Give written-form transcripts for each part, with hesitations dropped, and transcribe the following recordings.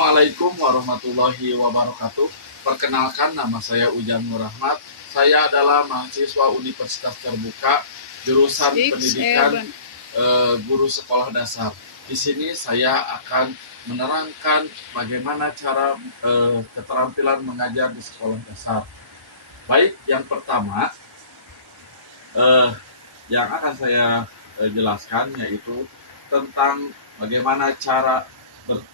Assalamualaikum warahmatullahi wabarakatuh. Perkenalkan, nama saya Ujang Nur Rahmat. Saya adalah mahasiswa Universitas Terbuka jurusan pendidikan guru sekolah dasar. Di sini saya akan menerangkan bagaimana cara keterampilan mengajar di sekolah dasar. Baik, yang pertama yang akan saya jelaskan yaitu tentang bagaimana cara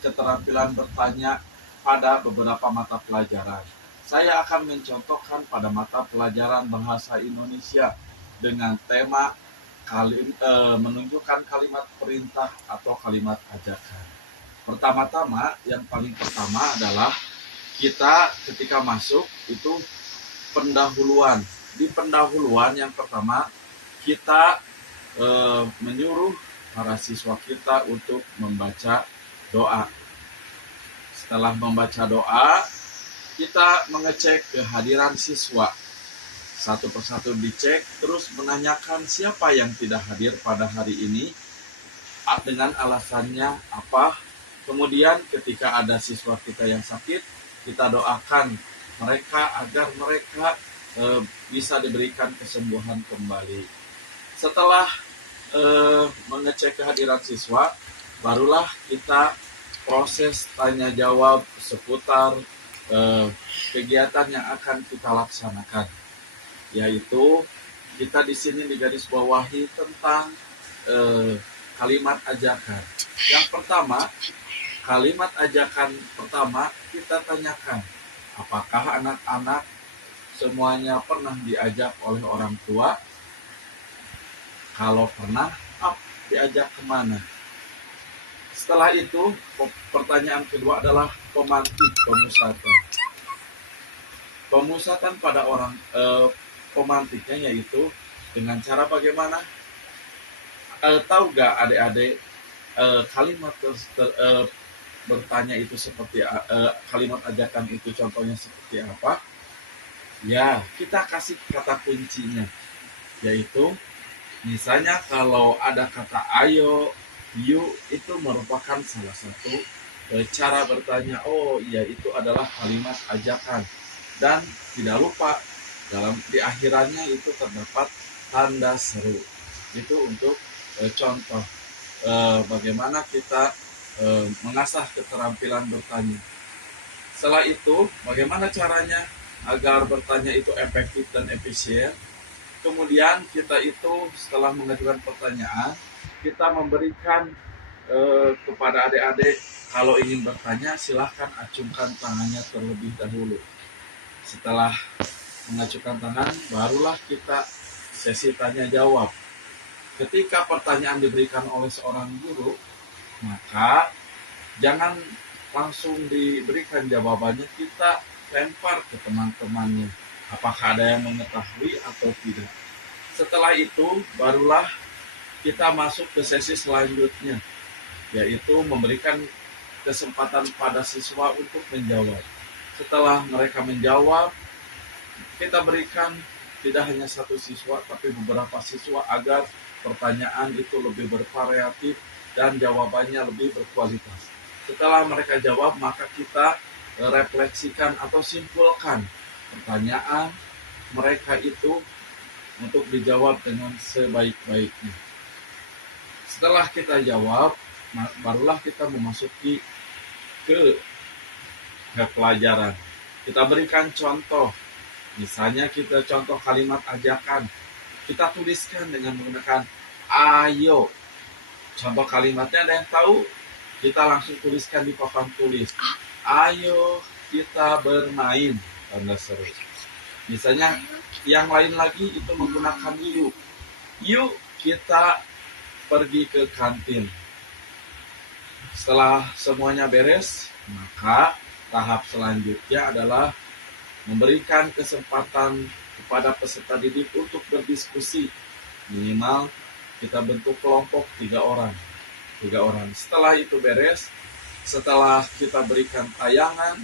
keterampilan bertanya pada beberapa mata pelajaran. Saya akan mencontohkan pada mata pelajaran bahasa Indonesia dengan tema menunjukkan kalimat perintah atau kalimat ajakan. Pertama-tama, yang paling pertama adalah kita ketika masuk itu pendahuluan. Di pendahuluan yang pertama kita menyuruh para siswa kita untuk membaca doa. Setelah membaca doa, kita mengecek kehadiran siswa. Satu persatu dicek, terus menanyakan siapa yang tidak hadir pada hari ini, dengan alasannya apa. Kemudian ketika ada siswa kita yang sakit, kita doakan mereka agar mereka bisa diberikan kesembuhan kembali. Setelah mengecek kehadiran siswa, barulah kita proses tanya jawab seputar kegiatan yang akan kita laksanakan, yaitu kita di sini digarisbawahi tentang kalimat ajakan. Yang pertama, kalimat ajakan pertama kita tanyakan, apakah anak-anak semuanya pernah diajak oleh orang tua? Kalau pernah, diajak kemana? Setelah itu, pertanyaan kedua adalah pemantik, pemusatan. Pemusatan pada orang pemantiknya yaitu dengan cara bagaimana? Tahu gak adik-adik kalimat bertanya itu seperti kalimat ajakan itu contohnya seperti apa? Ya, kita kasih kata kuncinya, yaitu misalnya kalau ada kata ayo, yuk, itu merupakan salah satu cara bertanya. Oh iya, itu adalah kalimat ajakan. Dan tidak lupa di akhirannya itu terdapat tanda seru. Itu untuk contoh bagaimana kita mengasah keterampilan bertanya. Setelah itu, bagaimana caranya agar bertanya itu efektif dan efisien? Kemudian kita itu setelah mengajukan pertanyaan, kita memberikan kepada adik-adik, kalau ingin bertanya silahkan acungkan tangannya terlebih dahulu. Setelah mengajukan tangan, barulah kita sesi tanya jawab. Ketika pertanyaan diberikan oleh seorang guru, maka jangan langsung diberikan jawabannya, kita lempar ke teman-temannya. Apakah ada yang mengetahui atau tidak? Setelah itu, barulah kita masuk ke sesi selanjutnya, yaitu memberikan kesempatan pada siswa untuk menjawab. Setelah mereka menjawab, kita berikan tidak hanya satu siswa, tapi beberapa siswa agar pertanyaan itu lebih bervariatif dan jawabannya lebih berkualitas. Setelah mereka jawab, maka kita refleksikan atau simpulkan pertanyaan mereka itu untuk dijawab dengan sebaik-baiknya. Setelah kita jawab, barulah kita memasuki ke pelajaran. Kita berikan contoh. Misalnya kita contoh kalimat ajakan. Kita tuliskan dengan menggunakan ayo. Contoh kalimatnya ada yang tahu? Kita langsung tuliskan di papan tulis. Ayo kita bermain. Tanda seru. Misalnya yang lain lagi itu menggunakan yuk. Yuk kita pergi ke kantin. Setelah semuanya beres, maka tahap selanjutnya adalah memberikan kesempatan kepada peserta didik untuk berdiskusi. Minimal kita bentuk kelompok 3 orang. Setelah itu beres, setelah kita berikan tayangan,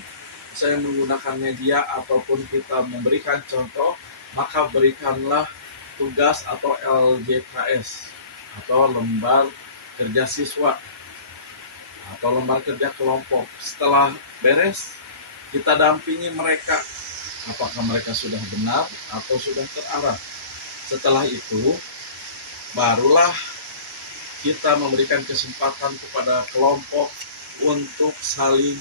saya menggunakan media ataupun kita memberikan contoh, maka berikanlah tugas atau LJKS atau lembar kerja siswa. atau lembar kerja kelompok. Setelah beres, kita dampingi mereka, apakah mereka sudah benar atau sudah terarah. Setelah itu, barulah kita memberikan kesempatan kepada kelompok untuk saling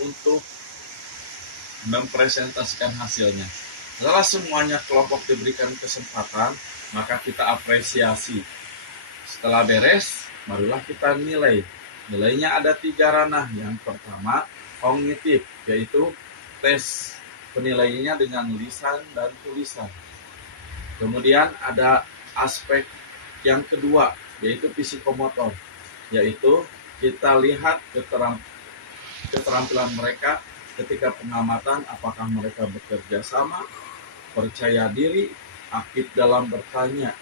untuk mempresentasikan hasilnya. Setelah semuanya kelompok diberikan kesempatan, maka kita apresiasi. Setelah beres, barulah kita nilai. Nilainya ada 3 ranah. Yang pertama, kognitif, yaitu tes penilaiannya dengan lisan dan tulisan. Kemudian ada aspek yang kedua, yaitu psikomotor, yaitu kita lihat keterampilan mereka ketika pengamatan, apakah mereka bekerja sama, percaya diri, aktif dalam bertanya.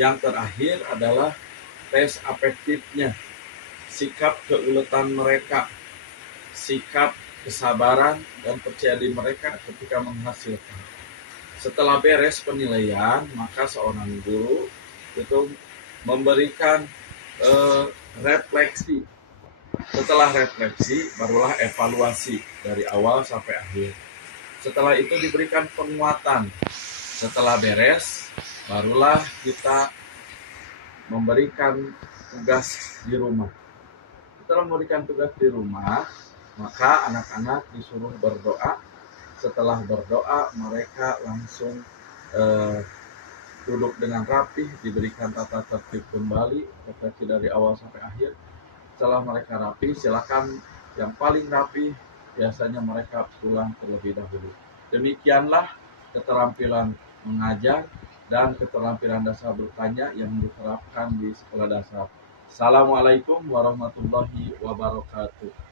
Yang terakhir adalah tes afektifnya, sikap keuletan mereka, sikap kesabaran dan percaya diri mereka ketika menghasilkan. Setelah beres penilaian, maka seorang guru itu memberikan refleksi. Setelah refleksi, barulah evaluasi dari awal sampai akhir. Setelah itu diberikan penguatan. Setelah beres, barulah kita memberikan tugas di rumah. Setelah memberikan tugas di rumah, maka anak-anak disuruh berdoa. Setelah berdoa, mereka langsung duduk dengan rapih, diberikan tata tertib kembali, refleksi dari awal sampai akhir. Setelah mereka rapi, silakan yang paling rapi, biasanya mereka pulang terlebih dahulu. Demikianlah keterampilan mengajar dan keterampilan dasar bertanya yang diterapkan di sekolah dasar. Assalamualaikum warahmatullahi wabarakatuh.